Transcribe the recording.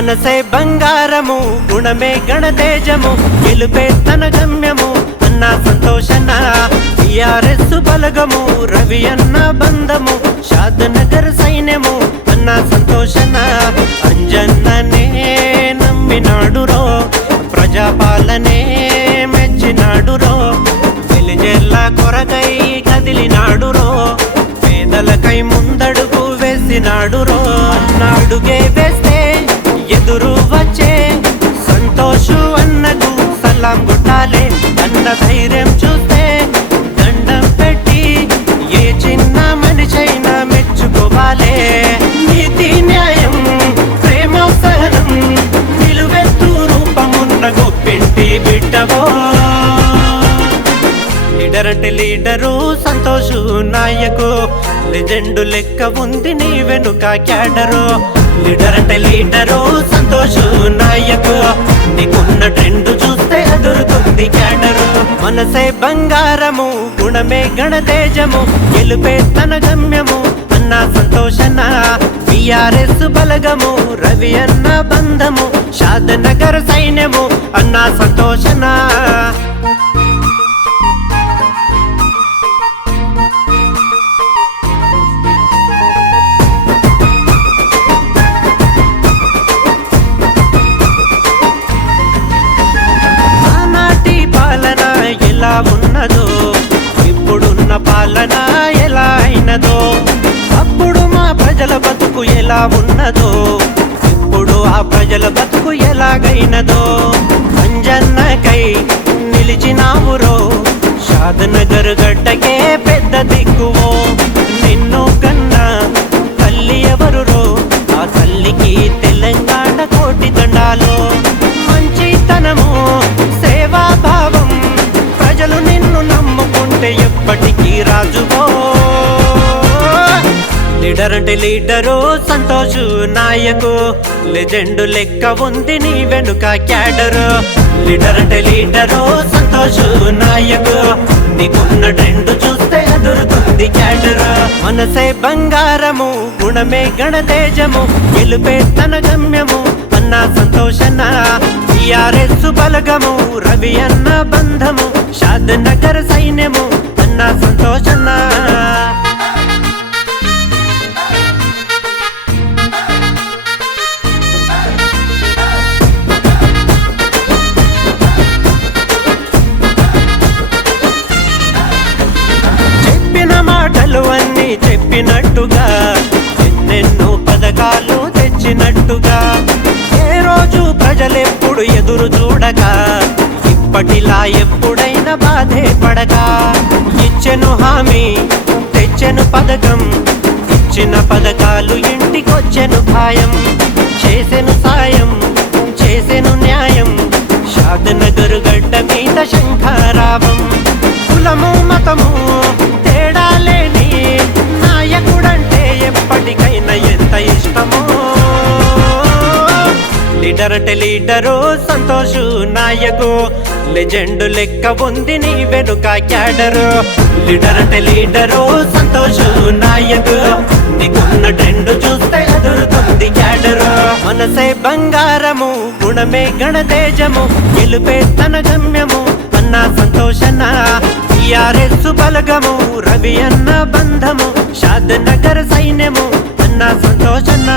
మనసే బంగారము గుణమే గణతేజము గెలుపే తన గమ్యము అన్న సంతోషన టిఆర్ఎస్ బలగము రవి అన్న బంధము షాద్నగర్ సైన్యము అన్న సంతోషన అంజన్ననే నమ్మినాడురో ప్రజాపాలనే మెచ్చినాడురో వెలిజెల్లా కొరకై కదిలినాడురో పేదలకై ముందడుగు వేసినాడురో అన్నాడుగే వేస్తే ఎదురు వచ్చే సంతోషు అన్నకు సలాం కొట్టాలే అన్న ధైర్యం చూస్తే దండం పెట్టి ఏ చిన్న మనిషైనా మెచ్చుకోవాలే నీతి న్యాయం ప్రేమ సహనం నిలువెత్తు రూపమున్న గొప్పింటి బిడ్డవో లీడర్ అంటే లీడరు సంతోషు నాయకు లెజెండు లెక్క ఉంది నీ వెనుక క్యాడరు లీడర్ అంటే లీడరు సంతోషు నాయకు నీకున్న ట్రెండ్ చూస్తే అదురుతుంది క్యాడరు మనసే బంగారము గుణమే గణతేజము గెలుపే తన గమ్యము అన్న సంతోషన టిఆర్ఎస్ బలగము రవి అన్న బంధము షాద్నగర్ సైన్యము అన్న సంతోషన ఎలా ఉన్నదో ఇప్పుడున్న పాలన ఎలా అయినదో అప్పుడు మా ప్రజల బతుకు ఎలా ఉన్నదో ఇప్పుడు ఆ ప్రజల బతుకు ఎలాగైనదో అంజన్నకై నిలిచినావురో షాద్నగర్ గడ్డకే పెద్ద దిక్కువో నిన్ను కన్నా తల్లి ఎవరురో ఆ తల్లికి తెలంగాణ కోటి దండాలో మంచితనము సేవాభావం ప్రజలు నిన్ను నమ్ముకుంటే ఎప్పటికీ రాజువో లీడర్ అంటే లీడరు సంతోషు నాయకు లెజెండు లెక్క ఉంది నీ వెనుక క్యాడరు లీడర్ అంటే లీడరు సంతోషు నాయకు నీకున్న ట్రెండ్ చూస్తే అదురుతుంది క్యాడరు మనసే బంగారము గుణమే గణతేజము గెలుపే తన గమ్యము అన్న సంతోషన టిఆర్ఎస్ బలగము రవి అన్న బంధము షాద్నగర్ సైన్యము అన్న సంతోషన చెప్పిన మాటలు అన్ని చెప్పినట్టుగా ఎన్నెన్నో పథకాలు తెచ్చినట్టుగా ఏ రోజు ప్రజలెప్పుడు ఎదురు చూడగా ఇప్పటిలా ఎప్పుడైనా బాధే పడగా ఇచ్చెను హామీ తెచ్చెను పథకం ఇచ్చిన పథకాలు ఇంటికొచ్చెను ఖాయం చేసెను సాయం చేసెను న్యాయం షాద్నగర్ గడ్డ మీద శంఖారావం కులము మతము తేడా లేని నాయకుడంటే ఎప్పటికైనా ఎంత ఇష్టమో లీడర్ అంటే లీడరు సంతోషు నాయకు లెజెండు లెక్క ఉంది నీ వెనుక క్యాడరు లీడర్ అంటే లీడరు సంతోషు నాయకు నీకున్న ట్రెండ్ చూస్తే అదురుతుంది క్యాడరు మనసే బంగారము గుణమే గణతేజము గెలుపే తన గమ్యము అన్న సంతోషన టిఆర్ఎస్ బలగము రవి అన్న బంధము షాద్నగర్ సైన్యము అన్న సంతోషన